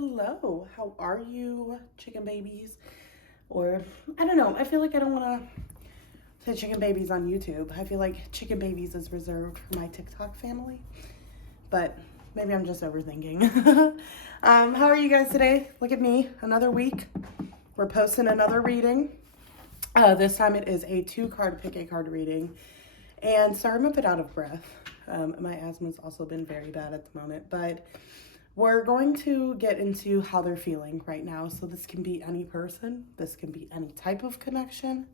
Hello, how are you, chicken babies? Or, I don't know, I feel like I don't want to say chicken babies on YouTube. I feel like chicken babies is reserved for my TikTok family, but maybe I'm just overthinking. How are you guys today? Look at me, another week. We're posting another reading. This time it is a 2-card pick a card reading. And sorry, I'm a bit out of breath. My asthma's also been very bad at the moment, but we're going to get into how they're feeling right now. So this can be any person. This can be any type of connection.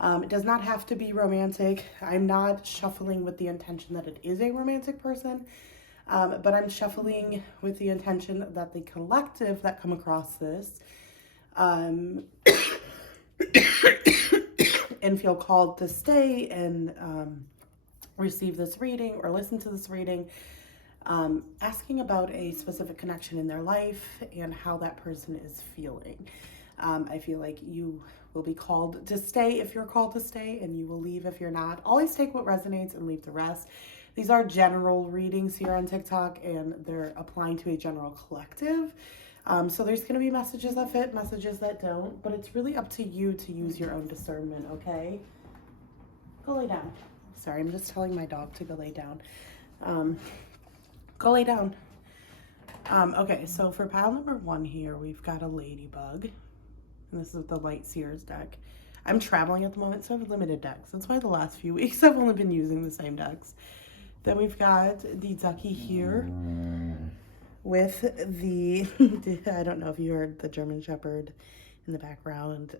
It does not have to be romantic. I'm not shuffling with the intention that it is a romantic person, but I'm shuffling with the intention that the collective that come across this and feel called to stay and receive this reading or listen to this reading, asking about a specific connection in their life and how that person is feeling. I feel like you will be called to stay if you're called to stay, and you will leave if you're not. Always take what resonates and leave the rest. These are general readings here on TikTok, and they're applying to a general collective. So there's going to be messages that fit, messages that don't, but it's really up to you to use your own discernment, okay? Go lay down. Sorry, I'm just telling my dog to go lay down. Go lay down. Okay, so for pile number 1 here, we've got a ladybug. And this is the Light Seers deck. I'm traveling at the moment, so I have limited decks. That's why the last few weeks I've only been using the same decks. Then we've got the ducky here with the, I don't know if you heard the German Shepherd in the background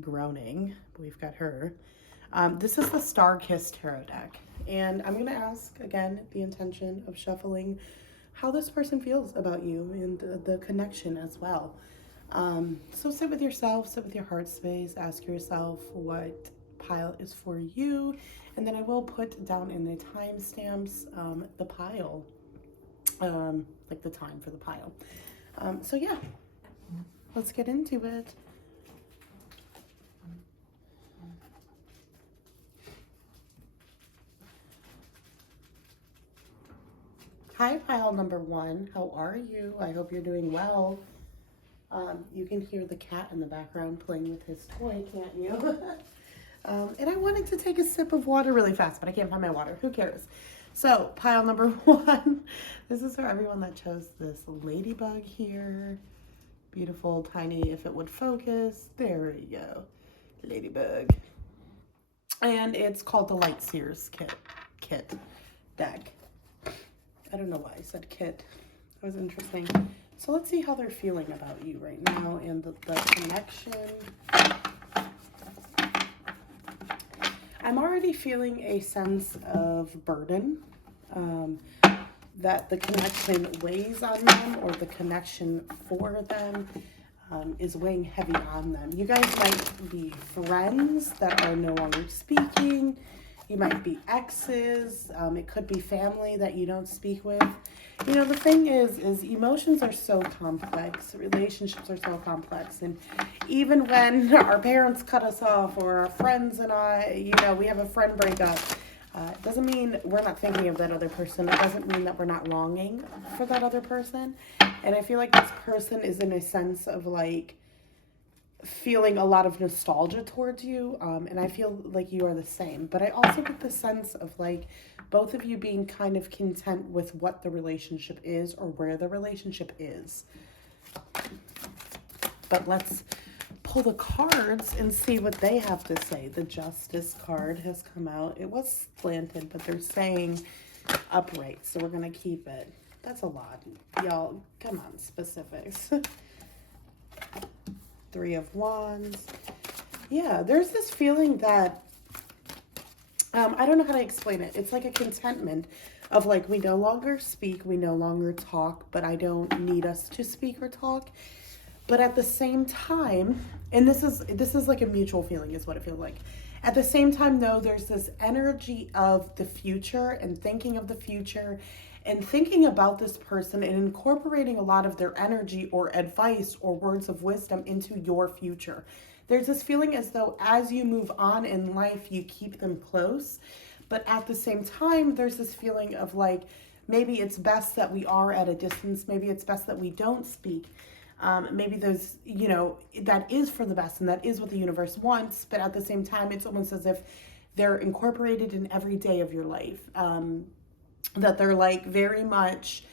groaning, but we've got her. This is the Star Kiss Tarot deck. And I'm going to ask, again, the intention of shuffling how this person feels about you and the connection as well. So sit with yourself, sit with your heart space, ask yourself what pile is for you. And then I will put down in the timestamps the pile, like the time for the pile. So yeah, let's get into it. Hi, pile number 1. How are you? I hope you're doing well. You can hear the cat in the background playing with his toy, can't you? And I wanted to take a sip of water really fast, but I can't find my water. Who cares? So, pile number 1. This is for everyone that chose this ladybug here. Beautiful, tiny, if it would focus. There we go. Ladybug. And it's called the Light Seers kit deck. I don't know why I said kit. That was interesting. So let's see how they're feeling about you right now and the connection. I'm already feeling a sense of burden, that the connection weighs on them, or the connection for them is weighing heavy on them. You guys might be friends that are no longer speaking. You might be exes. It could be family that you don't speak with. You know, the thing is emotions are so complex. Relationships are so complex. And even when our parents cut us off, or our friends and I, we have a friend breakup, it doesn't mean we're not thinking of that other person. It doesn't mean that we're not longing for that other person. And I feel like this person is in a sense of like feeling a lot of nostalgia towards you, and I feel like you are the same. But I also get the sense of like both of you being kind of content with what the relationship is or where the relationship is. But let's pull the cards and see what they have to say. The Justice card has come out. It was slanted, but they're saying upright, so we're gonna keep it. That's a lot, y'all. Come on, specifics. 3 of Wands. Yeah, there's this feeling that, I don't know how to explain it. It's like a contentment of like, we no longer speak, we no longer talk, but I don't need us to speak or talk. But at the same time, and this is like a mutual feeling is what it feels like. At the same time, though, there's this energy of the future and thinking of the future and thinking about this person and incorporating a lot of their energy or advice or words of wisdom into your future. There's this feeling as though as you move on in life, you keep them close. But at the same time, there's this feeling of like maybe it's best that we are at a distance. Maybe it's best that we don't speak. Maybe there's, that is for the best and that is what the universe wants. But at the same time, it's almost as if they're incorporated in every day of your life. That they're like very much,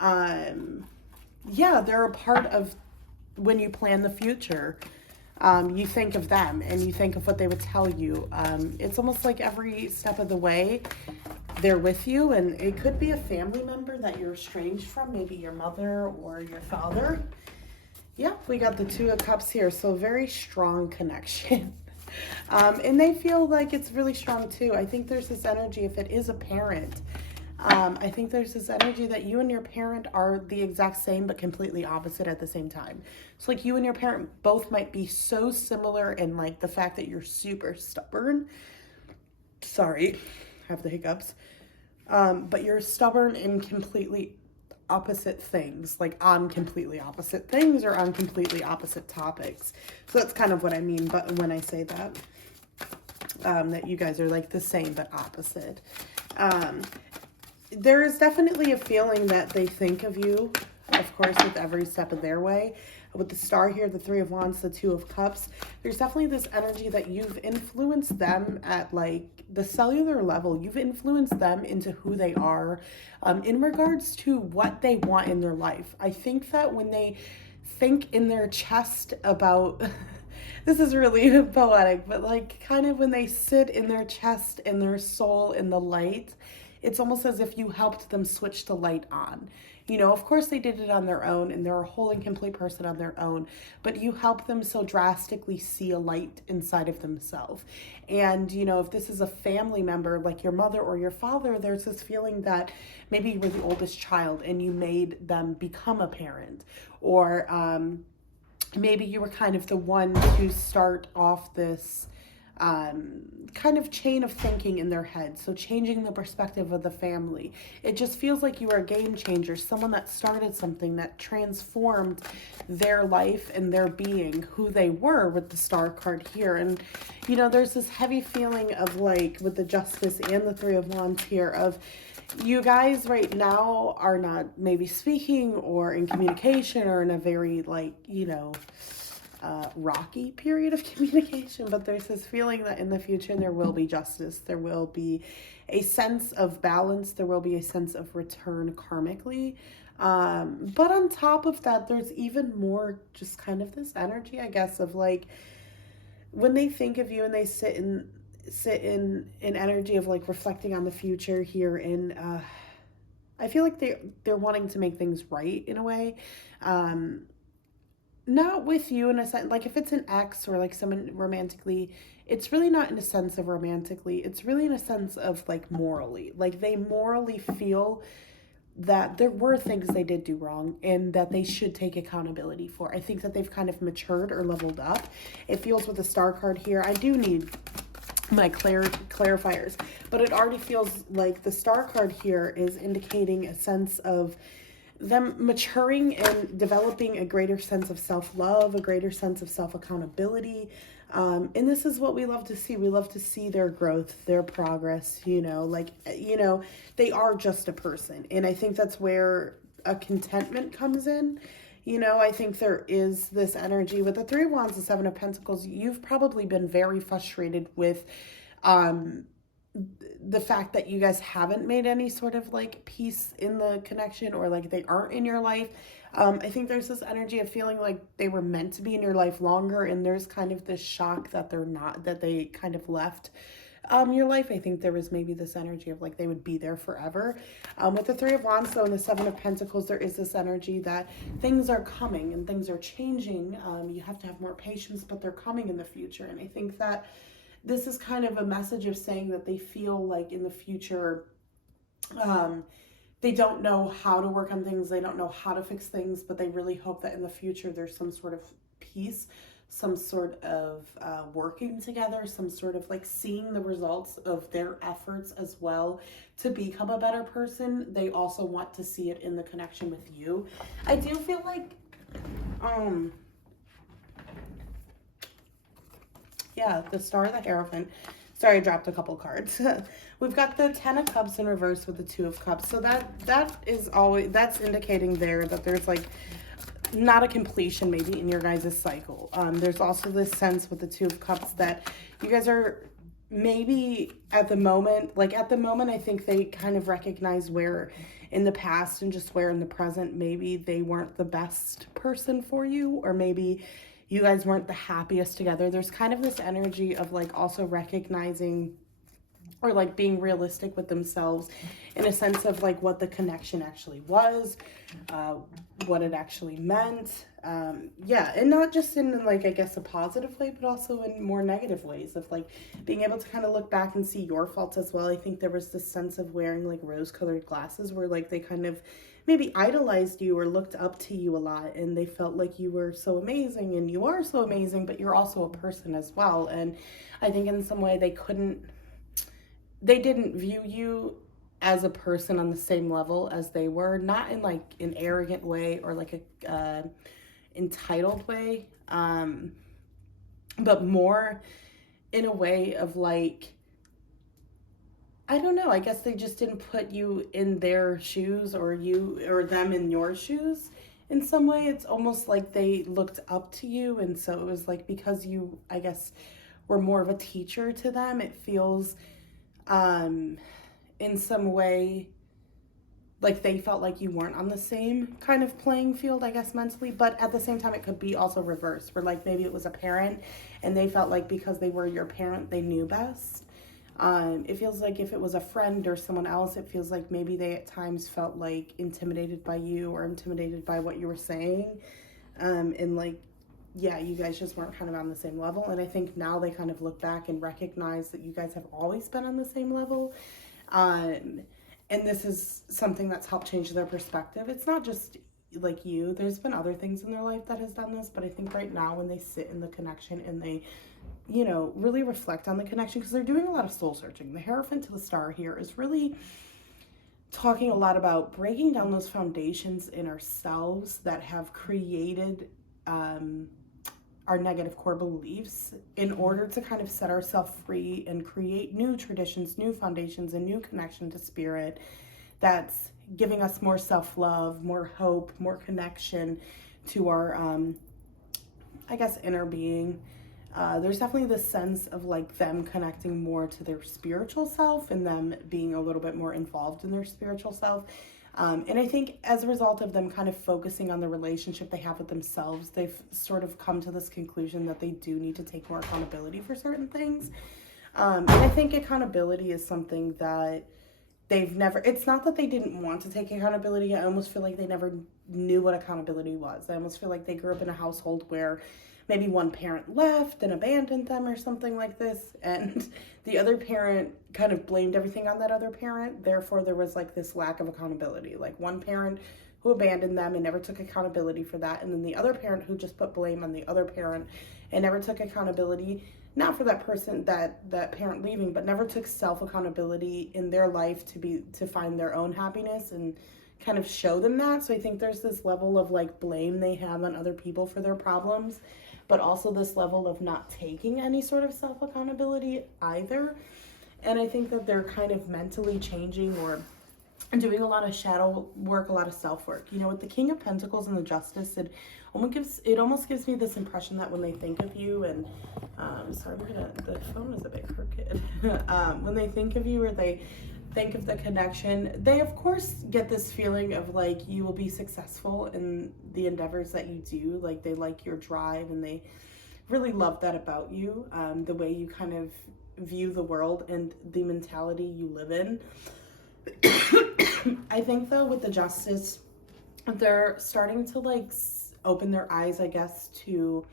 they're a part of when you plan the future. You think of them and you think of what they would tell you. It's almost like every step of the way they're with you, and it could be a family member that you're estranged from, maybe your mother or your father. Yeah, we got the Two of Cups here, so very strong connection. And they feel like it's really strong too. I think there's this energy, if it is a parent, I think there's this energy that you and your parent are the exact same but completely opposite at the same time. So like you and your parent both might be so similar in like the fact that you're super stubborn. Sorry, I have the hiccups. But you're stubborn in completely opposite things, like on completely opposite things or on completely opposite topics. So that's kind of what I mean but when I say that. That you guys are like the same but opposite. There is definitely a feeling that they think of you, of course, with every step of their way. With the Star here, the Three of Wands, the Two of Cups, there's definitely this energy that you've influenced them at like the cellular level. You've influenced them into who they are in regards to what they want in their life. I think that when they think in their chest about... This is really poetic, but like kind of when they sit in their chest, in their soul, in the light, it's almost as if you helped them switch the light on. Of course they did it on their own and they're a whole and complete person on their own, but you help them so drastically see a light inside of themselves. And, if this is a family member like your mother or your father, there's this feeling that maybe you were the oldest child and you made them become a parent, or maybe you were kind of the one to start off this kind of chain of thinking in their head. So changing the perspective of the family. It just feels like you are a game changer, someone that started something that transformed their life and their being, who they were with the Star card here. And, there's this heavy feeling of like with the Justice and the Three of Wands here of you guys right now are not maybe speaking or in communication or in a very like, rocky period of communication, but there's this feeling that in the future there will be justice, there will be a sense of balance, there will be a sense of return karmically, but on top of that there's even more just kind of this energy, I guess, of like when they think of you and they sit in energy of like reflecting on the future here, and I feel like they're wanting to make things right in a way. Not with you in a sense, like if it's an ex or like someone romantically, it's really not in a sense of romantically, it's really in a sense of like morally. Like they morally feel that there were things they did do wrong and that they should take accountability for. I think that they've kind of matured or leveled up. It feels with the Star card here, I do need my clarifiers, but it already feels like the Star card here is indicating a sense of them maturing and developing a greater sense of self-love, a greater sense of self-accountability. And this is what we love to see. We love to see their growth, their progress, they are just a person. And I think that's where a contentment comes in. I think there is this energy with the Three of Wands, the Seven of Pentacles. You've probably been very frustrated with, the fact that you guys haven't made any sort of like peace in the connection, or like they aren't in your life. I think there's this energy of feeling like they were meant to be in your life longer, and there's kind of this shock that they're not, that they kind of left your life. I think there was maybe this energy of like they would be there forever. With the Three of Wands though and the Seven of Pentacles, there is this energy that things are coming and things are changing. You have to have more patience, but they're coming in the future. And I think that this is kind of a message of saying that they feel like in the future, they don't know how to work on things. They don't know how to fix things, but they really hope that in the future there's some sort of peace, some sort of working together, some sort of like seeing the results of their efforts as well to become a better person. They also want to see it in the connection with you. I do feel like, yeah, the Star, the Hierophant, Sorry, I dropped a couple cards. We've got the Ten of Cups in reverse with the Two of Cups. So that is always, that's indicating there that there's like not a completion maybe in your guys' cycle. There's also this sense with the Two of Cups that you guys are maybe at the moment, I think they kind of recognize where in the past and just where in the present maybe they weren't the best person for you, or maybe you guys weren't the happiest together. There's kind of this energy of like also recognizing or like being realistic with themselves in a sense of like what the connection actually was, what it actually meant. Yeah, and not just in like, I guess, a positive way, but also in more negative ways of like being able to kind of look back and see your faults as well. I think there was this sense of wearing like rose-colored glasses where like they kind of maybe idolized you or looked up to you a lot, and they felt like you were so amazing, and you are so amazing, but you're also a person as well. And I think in some way they didn't view you as a person on the same level as they were, not in like an arrogant way or like a entitled way, but more in a way of like, I don't know, I guess they just didn't put you in their shoes or you or them in your shoes in some way. It's almost like they looked up to you, and so it was like because you, I guess, were more of a teacher to them, it feels in some way like they felt like you weren't on the same kind of playing field, I guess, mentally. But at the same time, it could be also reversed, where like maybe it was a parent and they felt like because they were your parent, they knew best. It feels like if it was a friend or someone else, it feels like maybe they at times felt like intimidated by you or intimidated by what you were saying. And like, yeah, you guys just weren't kind of on the same level. And I think now they kind of look back and recognize that you guys have always been on the same level. And this is something that's helped change their perspective. It's not just like you. There's been other things in their life that has done this, but I think right now when they sit in the connection and they, you know, really reflect on the connection, because they're doing a lot of soul searching. The Hierophant to the Star here is really talking a lot about breaking down those foundations in ourselves that have created our negative core beliefs in order to kind of set ourselves free and create new traditions, new foundations, and new connection to spirit that's giving us more self-love, more hope, more connection to our, I guess, inner being. There's definitely this sense of like them connecting more to their spiritual self and them being a little bit more involved in their spiritual self. And I think as a result of them kind of focusing on the relationship they have with themselves, they've sort of come to this conclusion that they do need to take more accountability for certain things. And I think accountability is something that they've never, it's not that they didn't want to take accountability. I almost feel like they never knew what accountability was. I almost feel like they grew up in a household where maybe one parent left and abandoned them or something like this, and the other parent kind of blamed everything on that other parent. Therefore, there was like this lack of accountability. Like one parent who abandoned them and never took accountability for that, and then the other parent who just put blame on the other parent and never took accountability, not for that person, that parent leaving, but never took self-accountability in their life to find their own happiness and kind of show them that. So I think there's this level of like blame they have on other people for their problems, but also this level of not taking any sort of self-accountability either. And I think that they're kind of mentally changing or doing a lot of shadow work, a lot of self-work. You know, with the King of Pentacles and the Justice, it almost gives me this impression that when they think of you, and sorry, the phone is a bit crooked. When they think of you or they think of the connection, they of course get this feeling of like you will be successful in the endeavors that you do. Like they like your drive and they really love that about you, the way you kind of view the world and the mentality you live in. I think though with the Justice, they're starting to like open their eyes, I guess, to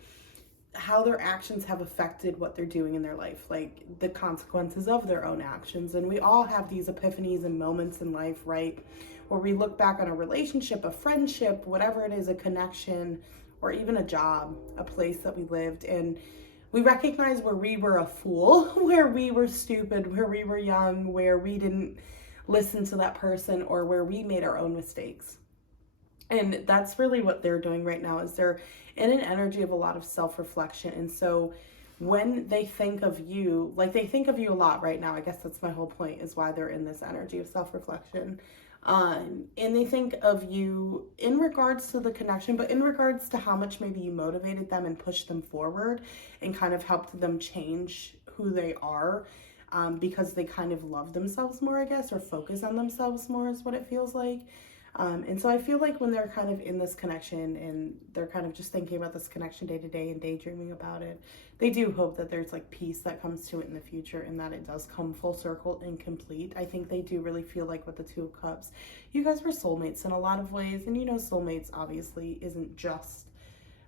how their actions have affected what they're doing in their life, like the consequences of their own actions. And we all have these epiphanies and moments in life, right, where we look back on a relationship, a friendship, whatever it is, a connection, or even a job, a place that we lived, and we recognize where we were a fool, where we were stupid, where we were young, where we didn't listen to that person, or where we made our own mistakes. And that's really what they're doing right now, is they're in an energy of a lot of self-reflection. And so when they think of you, like they think of you a lot right now. I guess that's my whole point, is why they're in this energy of self-reflection. And they think of you in regards to the connection, but in regards to how much maybe you motivated them and pushed them forward and kind of helped them change who they are, because they kind of love themselves more, I guess, or focus on themselves more is what it feels like. And so I feel like when they're kind of in this connection and they're kind of just thinking about this connection day to day and daydreaming about it, they do hope that there's like peace that comes to it in the future and that it does come full circle and complete. I think they do really feel like with the Two of Cups, you guys were soulmates in a lot of ways. And you know, soulmates obviously isn't just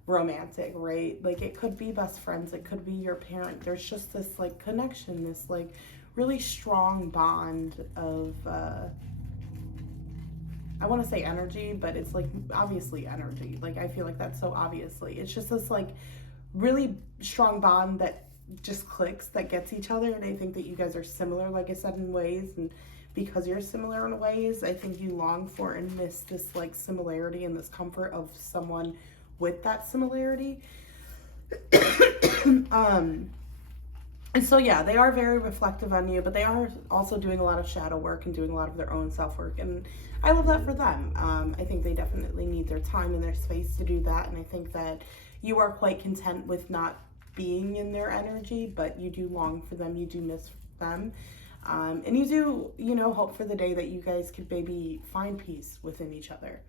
romantic, right? Like it could be best friends, it could be your parent. There's just this like connection, this like really strong bond of I want to say energy, but it's like obviously energy. Like I feel like that's so obviously. It's just this like really strong bond that just clicks, that gets each other. And I think that you guys are similar, like I said, in ways. And because you're similar in ways, I think you long for and miss this like similarity and this comfort of someone with that similarity. And so, yeah, they are very reflective on you, but they are also doing a lot of shadow work and doing a lot of their own self-work. And I love that for them. I think they definitely need their time and their space to do that. And I think that you are quite content with not being in their energy, but you do long for them. You do miss them. And you do, you know, hope for the day that you guys could maybe find peace within each other.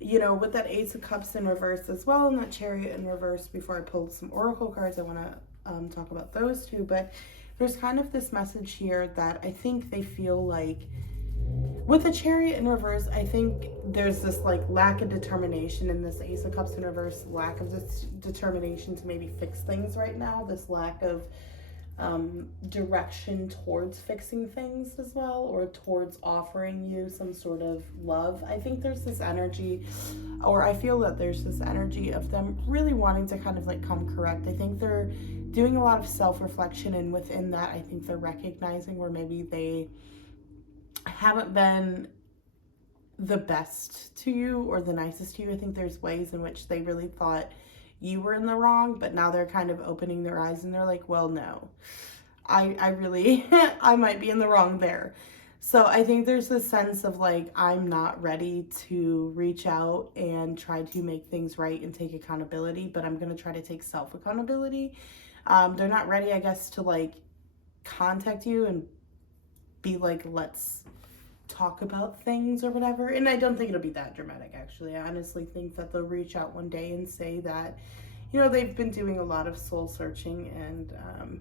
You know, with that Ace of Cups in reverse as well, and that Chariot in reverse, before I pulled some Oracle cards, I want to talk about those two. But there's kind of this message here that I think they feel like with the Chariot in reverse, I think there's this like lack of determination in this Ace of Cups in reverse, lack of this determination to maybe fix things right now, this lack of direction towards fixing things as well, or towards offering you some sort of love. I think there's this energy, or I feel that there's this energy of them really wanting to kind of like come correct. I think they're doing a lot of self-reflection, and within that I think they're recognizing where maybe they haven't been the best to you or the nicest to you. I think there's ways in which they really thought you were in the wrong, but now they're kind of opening their eyes and they're like, well, no, I really, I might be in the wrong there. So I think there's this sense of like, I'm not ready to reach out and try to make things right and take accountability, but I'm going to try to take self-accountability. They're not ready, I guess, to like contact you and be like, let's talk about things or whatever. And I don't think it'll be that dramatic, actually. I honestly think that they'll reach out one day and say that, you know, they've been doing a lot of soul searching and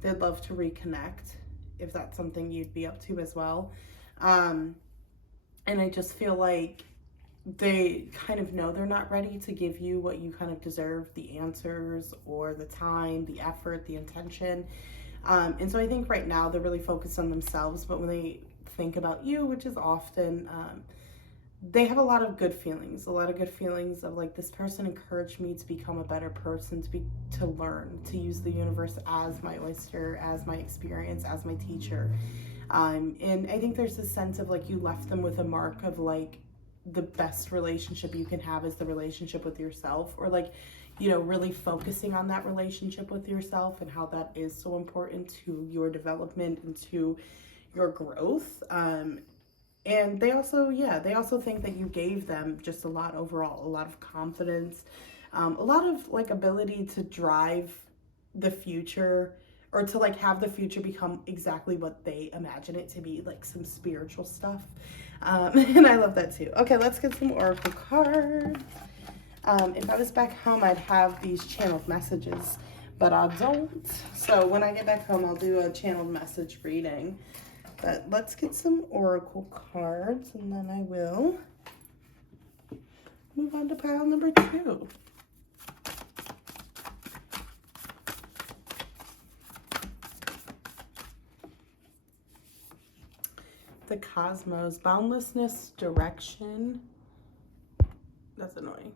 they'd love to reconnect, if that's something you'd be up to as well. And I just feel like they kind of know they're not ready to give you what you kind of deserve, the answers or the time, the effort, the intention. And so I think right now they're really focused on themselves, but when they think about you, which is often, they have a lot of good feelings of like, this person encouraged me to become a better person, to learn, to use the universe as my oyster, as my experience, as my teacher. And I think there's this sense of like, you left them with a mark of like, the best relationship you can have is the relationship with yourself, or like, you know, really focusing on that relationship with yourself and how that is so important to your development and to your growth. And they also think that you gave them just a lot overall, a lot of confidence, a lot of like ability to drive the future, or to like have the future become exactly what they imagine it to be, like some spiritual stuff. And I love that too. Okay, let's get some Oracle cards. If I was back home, I'd have these channeled messages, but I don't. So when I get back home, I'll do a channeled message reading. But let's get some Oracle cards, and then I will move on to pile number 2. The Cosmos, boundlessness, direction. That's annoying.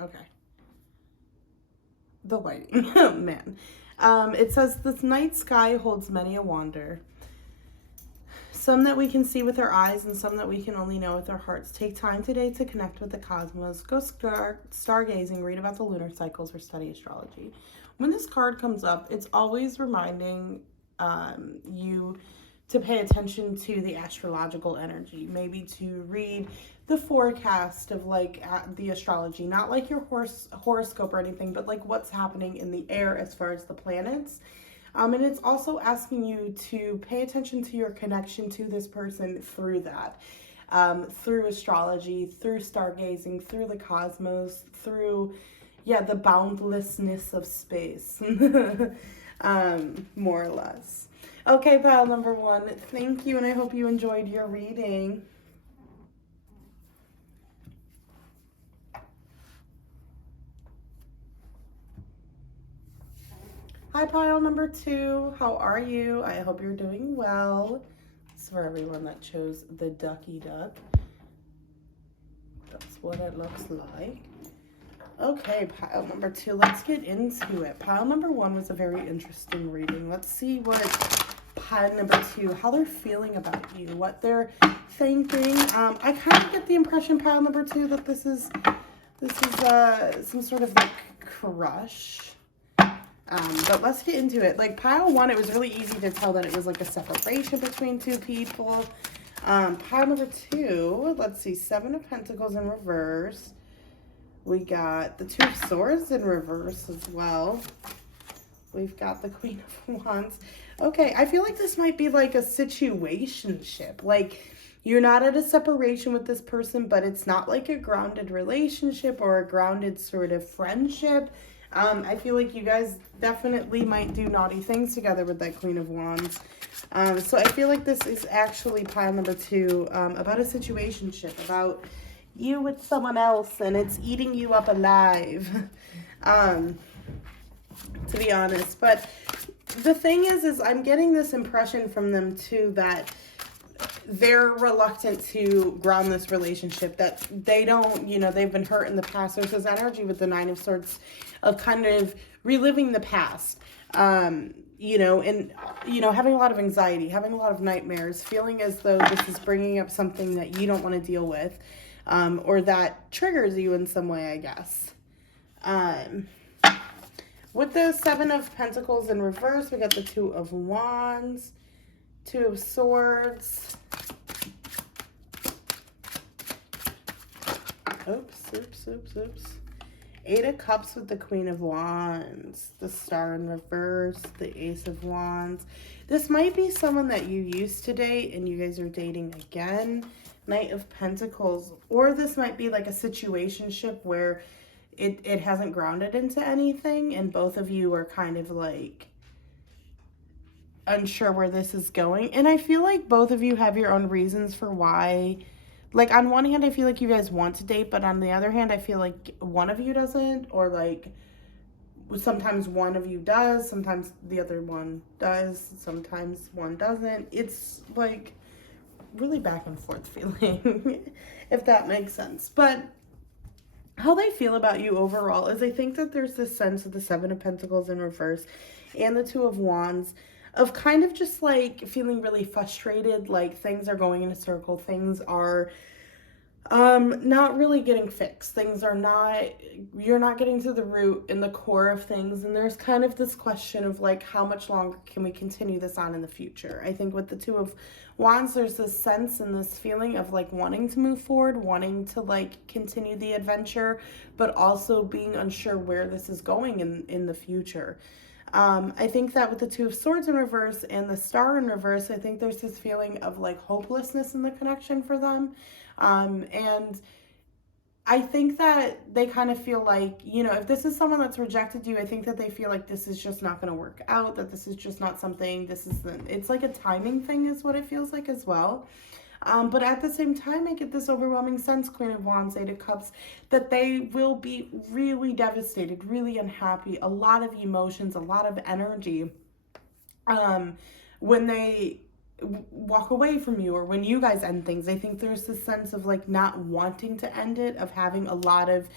Okay. The lighting, oh, man. It says, this night sky holds many a wonder. some that we can see with our eyes and some that we can only know with our hearts. Take time today to connect with the cosmos. Go stargazing, read about the lunar cycles, or study astrology. When this card comes up, it's always reminding you to pay attention to the astrological energy. Maybe to read the forecast of like the astrology, not like your horoscope or anything, but like what's happening in the air as far as the planets. And it's also asking you to pay attention to your connection to this person through that. Through astrology, through stargazing, through the cosmos, through, the boundlessness of space. More or less. Okay, pile number 1, thank you, and I hope you enjoyed your reading. Hi, pile number 2. How are you? I hope you're doing well. This is for everyone that chose the ducky duck. That's what it looks like. Okay, pile number 2. Let's get into it. Pile number 1 was a very interesting reading. Let's see what pile number 2, how they're feeling about you, what they're thinking. I kind of get the impression, pile number 2, that this is some sort of like crush. But let's get into it. Like pile 1, it was really easy to tell that it was like a separation between two people. Pile number 2, let's see, 7 of Pentacles in reverse. We got the 2 of Swords in reverse as well. We've got the Queen of Wands. Okay, I feel like this might be like a situationship. Like you're not at a separation with this person, but it's not like a grounded relationship or a grounded sort of friendship. I feel like you guys definitely might do naughty things together with that Queen of Wands. So I feel like this is actually pile number 2, about a situationship, about you with someone else, and it's eating you up alive, to be honest. But the thing is I'm getting this impression from them too that they're reluctant to ground this relationship, that they don't, they've been hurt in the past. There's this energy with the 9 of Swords of kind of reliving the past, and, having a lot of anxiety, having a lot of nightmares, feeling as though this is bringing up something that you don't want to deal with, or that triggers you in some way, I guess. With the 7 of Pentacles in reverse, we got the 2 of Wands, 2 of Swords. Oops. 8 of Cups with the Queen of Wands, the Star in reverse, the Ace of Wands. This might be someone that you used to date and you guys are dating again. Knight of Pentacles. Or this might be like a situationship where it hasn't grounded into anything and both of you are kind of like unsure where this is going. And I feel like both of you have your own reasons for why. Like, on one hand, I feel like you guys want to date, but on the other hand, I feel like one of you doesn't, or like sometimes one of you does, sometimes the other one does, sometimes one doesn't. It's like really back and forth feeling, if that makes sense. But how they feel about you overall is I think that there's this sense of the 7 of Pentacles in reverse and the 2 of Wands of kind of just like feeling really frustrated, like things are going in a circle, things are not really getting fixed, things are not, you're not getting to the root and the core of things, and there's kind of this question of like how much longer can we continue this on in the future. I think with the 2 of Wands, there's this sense and this feeling of like wanting to move forward, wanting to like continue the adventure, but also being unsure where this is going in the future. I think that with the 2 of Swords in reverse and the Star in reverse, I think there's this feeling of like hopelessness in the connection for them. And I think that they kind of feel like, if this is someone that's rejected you, I think that they feel like this is just not going to work out, that this is just not something, it's like a timing thing is what it feels like as well. But at the same time, I get this overwhelming sense, Queen of Wands, 8 of Cups, that they will be really devastated, really unhappy, a lot of emotions, a lot of energy when they walk away from you or when you guys end things. I think there's this sense of like not wanting to end it, of having a lot of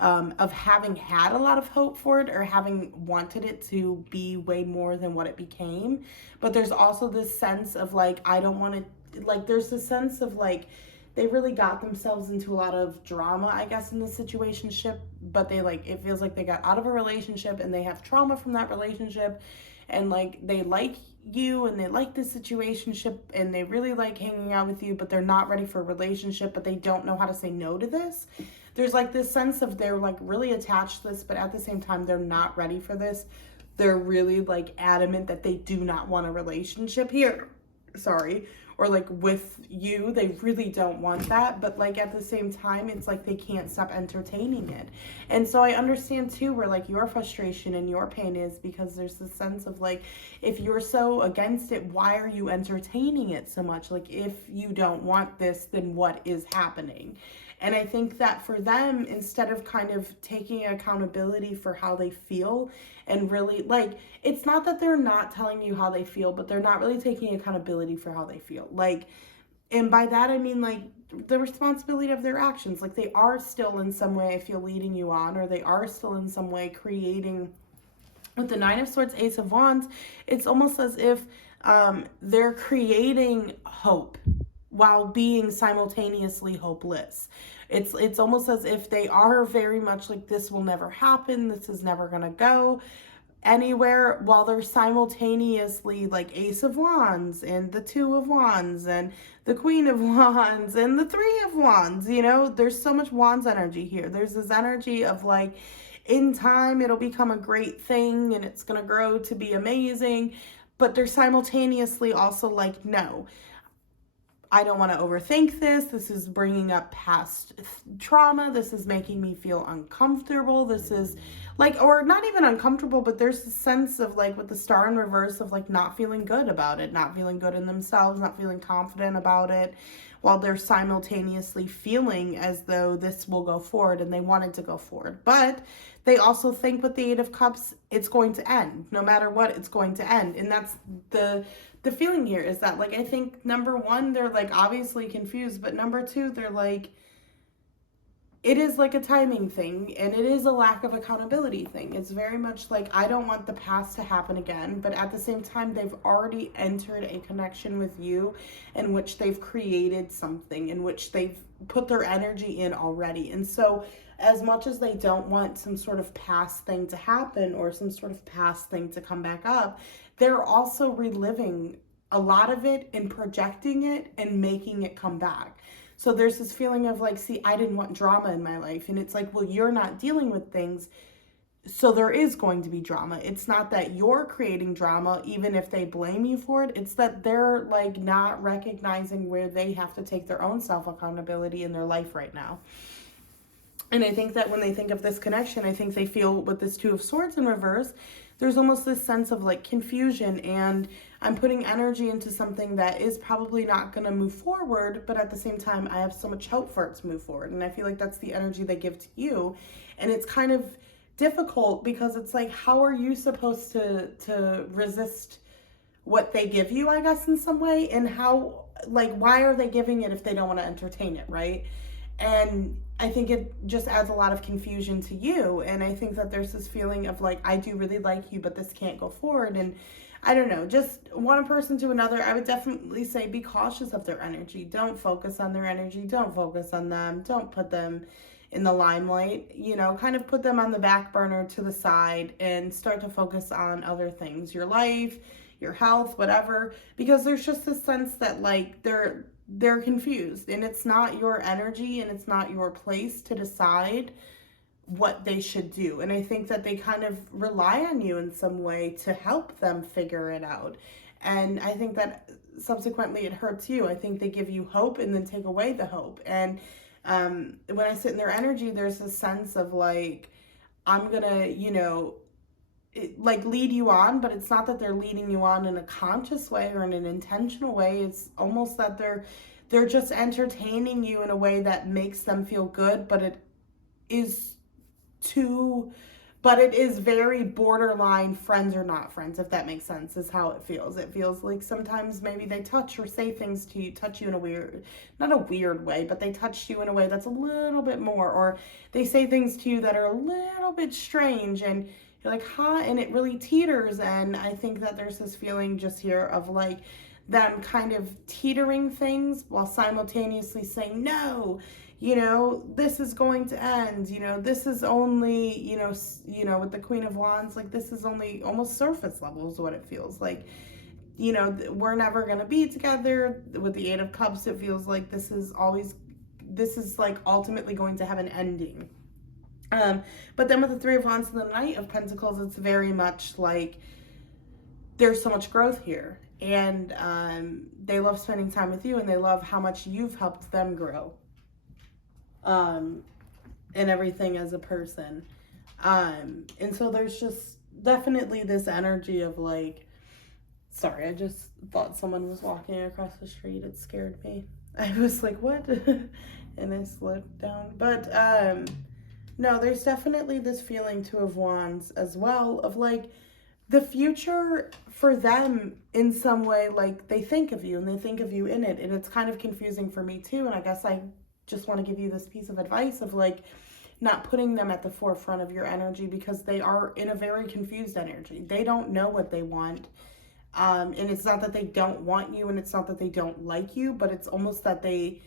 of having had a lot of hope for it or having wanted it to be way more than what it became. But there's also this sense of like, I don't want to, like, there's this sense of like, they really got themselves into a lot of drama, I guess, in the situationship, but they like, it feels like they got out of a relationship and they have trauma from that relationship, and like they like you and they like the situationship and they really like hanging out with you, but they're not ready for a relationship, but they don't know how to say no to this. There's like this sense of they're like really attached to this, but at the same time they're not ready for this. They're really like adamant that they do not want a relationship here. Sorry. Or like with you, they really don't want that, but like at the same time it's like they can't stop entertaining it. And so I understand too where like your frustration and your pain is, because there's this sense of like, if you're so against it, why are you entertaining it so much? Like, if you don't want this, then what is happening? And I think that for them, instead of kind of taking accountability for how they feel and really, like, it's not that they're not telling you how they feel, but they're not really taking accountability for how they feel. Like, and by that I mean like the responsibility of their actions. Like, they are still in some way, I feel, leading you on, or they are still in some way creating. With the Nine of Swords, Ace of Wands, it's almost as if they're creating hope while being simultaneously hopeless. It's almost as if they are very much like, this will never happen, this is never gonna go anywhere, while they're simultaneously like Ace of Wands and the Two of Wands and the Queen of Wands and the Three of Wands. You know, there's so much Wands energy here. There's this energy of like, in time it'll become a great thing and it's gonna grow to be amazing, but they're simultaneously also like, no, I don't want to overthink this. This is bringing up past trauma. This is making me feel uncomfortable. This is like, or not even uncomfortable, but there's a sense of like with the Star in reverse of like not feeling good about it, not feeling good in themselves, not feeling confident about it, while they're simultaneously feeling as though this will go forward and they want it to go forward. But they also think with the Eight of Cups, it's going to end. No matter what, it's going to end. And that's the feeling here, is that like, I think number one, they're like obviously confused, but number two, they're like, it is like a timing thing, and it is a lack of accountability thing. It's very much like, I don't want the past to happen again, but at the same time, they've already entered a connection with you in which they've created something, in which they've put their energy in already. And so as much as they don't want some sort of past thing to happen or some sort of past thing to come back up, they're also reliving a lot of it and projecting it and making it come back. So there's this feeling of like, see, I didn't want drama in my life. And it's like, well, you're not dealing with things, so there is going to be drama. It's not that you're creating drama, even if they blame you for it. It's that they're like not recognizing where they have to take their own self-accountability in their life right now. And I think that when they think of this connection, I think they feel with this Two of Swords in reverse, there's almost this sense of like confusion, and I'm putting energy into something that is probably not going to move forward, but at the same time, I have so much hope for it to move forward. And I feel like that's the energy they give to you. And it's kind of difficult because it's like, how are you supposed to resist what they give you, I guess, in some way? And how, like, why are they giving it if they don't want to entertain it, right? And I think it just adds a lot of confusion to you. And I think that there's this feeling of like, I do really like you, but this can't go forward. And I don't know, just one person to another, I would definitely say be cautious of their energy. Don't focus on their energy. Don't focus on them. Don't put them in the limelight, you know, kind of put them on the back burner to the side and start to focus on other things, your life, your health, whatever, because there's just this sense that like they're confused, and it's not your energy and it's not your place to decide what they should do. And I think that they kind of rely on you in some way to help them figure it out. And I think that subsequently it hurts you. I think they give you hope and then take away the hope. And when I sit in their energy, there's a sense of like, I'm gonna, you know, like lead you on, but it's not that they're leading you on in a conscious way or in an intentional way. It's almost that they're just entertaining you in a way that makes them feel good, but it is too but it is very borderline friends or not friends, if that makes sense, is how it feels. It feels like sometimes maybe they touch or say things to you, touch you in a weird, not a weird way, but they touch you in a way that's a little bit more, or they say things to you that are a little bit strange, and you're like, huh, and it really teeters. And I think that there's this feeling just here of like them kind of teetering things while simultaneously saying, no, you know, this is going to end, you know, this is only, with the Queen of Wands, like this is only almost surface level is what it feels like. You know, we're never going to be together. With the Eight of Cups, it feels like this is like ultimately going to have an ending. But then with the Three of Wands and the Knight of Pentacles, it's very much like there's so much growth here. And they love spending time with you, and they love how much you've helped them grow. And everything as a person. And so there's just definitely this energy of like, sorry, I just thought someone was walking across the street. It scared me. I was like, what? And I slowed down. But no, there's definitely this feeling, Two of Wands as well, of like the future for them in some way, like they think of you and they think of you in it. And it's kind of confusing for me too. And I guess I just want to give you this piece of advice of like not putting them at the forefront of your energy, because they are in a very confused energy. They don't know what they want. And it's not that they don't want you, and it's not that they don't like you, but it's almost that they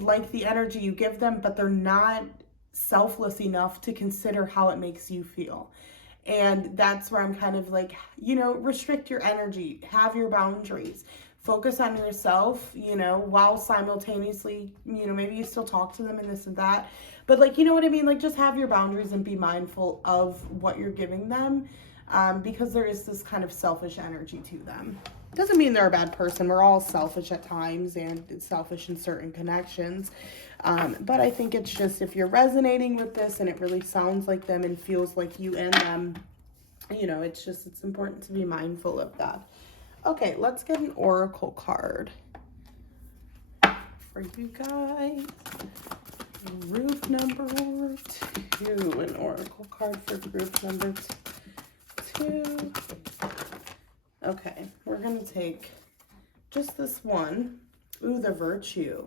like the energy you give them, but they're not selfless enough to consider how it makes you feel. And that's where I'm kind of like, restrict your energy, have your boundaries, focus on yourself, while simultaneously, maybe you still talk to them and this and that, but like, you know what I mean? Like, just have your boundaries and be mindful of what you're giving them, because there is this kind of selfish energy to them. Doesn't mean they're a bad person. We're all selfish at times, and it's selfish in certain connections. But I think it's just, if you're resonating with this and it really sounds like them and feels like you and them, it's important to be mindful of that. Okay, let's get an oracle card for you guys. Group number 2, an oracle card for group number 2. Okay, we're going to take just this one. Ooh, the Virtue.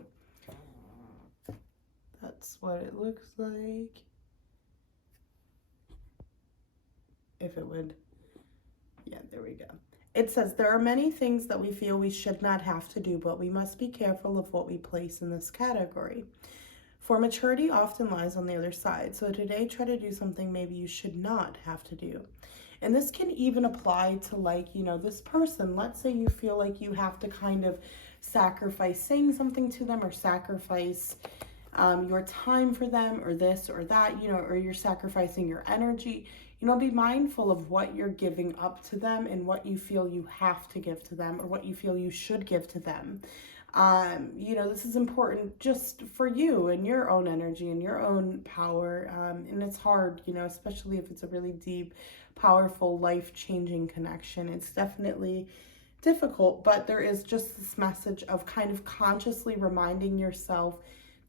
That's what it looks like. If it would. Yeah, there we go. It says, there are many things that we feel we should not have to do, but we must be careful of what we place in this category. For maturity often lies on the other side. So today, try to do something maybe you should not have to do. And this can even apply to like, this person. Let's say you feel like you have to kind of sacrifice saying something to them, or sacrifice your time for them, or this or that, or you're sacrificing your energy. Be mindful of what you're giving up to them and what you feel you have to give to them, or what you feel you should give to them. This is important just for you and your own energy and your own power. And it's hard, especially if it's a really deep, powerful, life-changing connection. It's definitely difficult, but there is just this message of kind of consciously reminding yourself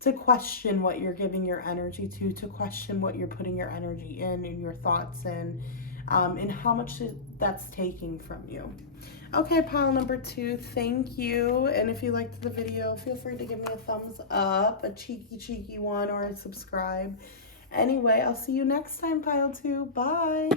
to question what you're giving your energy to question what you're putting your energy in and your thoughts in, and how much that's taking from you. Okay, pile number 2, thank you. And if you liked the video, feel free to give me a thumbs up, a cheeky one, or a subscribe. Anyway, I'll see you next time, pile 2. Bye.